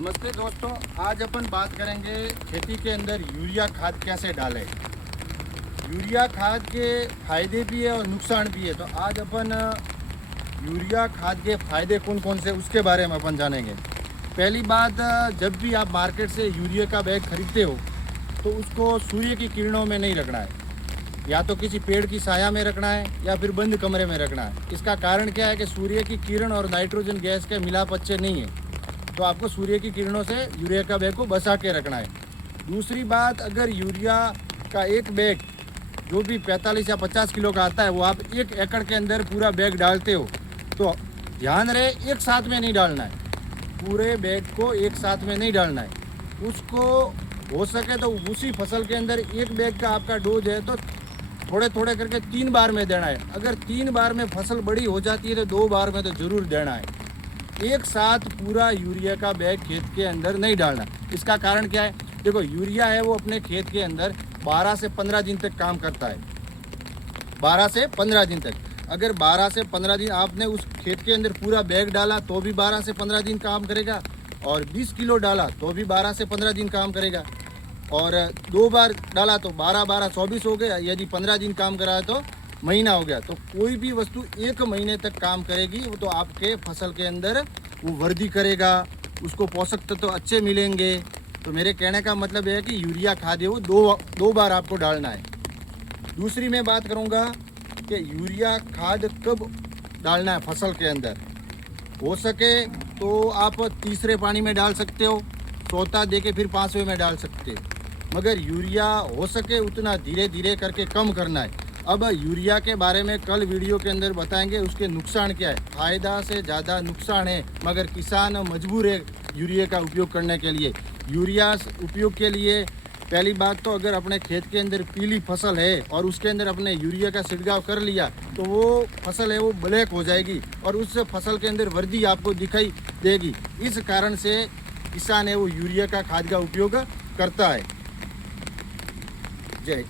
नमस्ते दोस्तों, आज अपन बात करेंगे खेती के अंदर यूरिया खाद कैसे डालें। यूरिया खाद के फायदे भी है और नुकसान भी है। तो आज अपन यूरिया खाद के फायदे कौन कौन से उसके बारे में अपन जानेंगे। पहली बात, जब भी आप मार्केट से यूरिया का बैग खरीदते हो तो उसको सूर्य की किरणों में नहीं रखना है, या तो किसी पेड़ की छाया में रखना है या फिर बंद कमरे में रखना है। इसका कारण क्या है कि सूर्य की किरण और नाइट्रोजन गैस के मिलाप अच्छे नहीं है, तो आपको सूर्य की किरणों से यूरिया का बैग को बचा के रखना है। दूसरी बात, अगर यूरिया का एक बैग जो भी 45 या 50 किलो का आता है वो आप 1 एकड़ के अंदर पूरा बैग डालते हो तो ध्यान रहे एक साथ में नहीं डालना है, पूरे बैग को एक साथ में नहीं डालना है। उसको हो सके तो उसी फसल के अंदर एक बैग का आपका डोज है तो थोड़े थोड़े करके 3 बार में देना है। अगर 3 बार में फसल बड़ी हो जाती है तो 2 बार में तो ज़रूर देना है। एक साथ पूरा यूरिया का बैग खेत के अंदर नहीं डालना। इसका कारण क्या है, देखो यूरिया है वो अपने खेत के अंदर 12 से 15 दिन तक काम करता है। 12 से 15 दिन तक, अगर 12 से 15 दिन आपने उस खेत के अंदर पूरा बैग डाला तो भी 12 से 15 दिन काम करेगा, और 20 किलो डाला तो भी 12 से 15 दिन काम करेगा, और 2 बार डाला तो 12-12 24 हो गया। यदि 15 दिन काम करा है तो महीना हो गया। तो कोई भी वस्तु 1 महीने तक काम करेगी वो तो आपके फसल के अंदर वो वृद्धि करेगा, उसको पोषक तत्व तो अच्छे मिलेंगे। तो मेरे कहने का मतलब है कि यूरिया खाद है वो दो बार आपको डालना है। दूसरी मैं बात करूँगा कि यूरिया खाद कब डालना है फसल के अंदर। हो सके तो आप तीसरे पानी में डाल सकते हो, चौथा दे के फिर 5वें में डाल सकते हो, मगर यूरिया हो सके उतना धीरे धीरे करके कम करना है। अब यूरिया के बारे में कल वीडियो के अंदर बताएंगे उसके नुकसान क्या है। फ़ायदा से ज़्यादा नुकसान है, मगर किसान मजबूर है यूरिया का उपयोग करने के लिए। यूरिया उपयोग के लिए पहली बात तो अगर अपने खेत के अंदर पीली फसल है और उसके अंदर अपने यूरिया का छिड़काव कर लिया तो वो फसल है वो ब्लैक हो जाएगी और उस फसल के अंदर वृद्धि आपको दिखाई देगी। इस कारण से किसान है वो यूरिया का खाद का उपयोग करता है। जय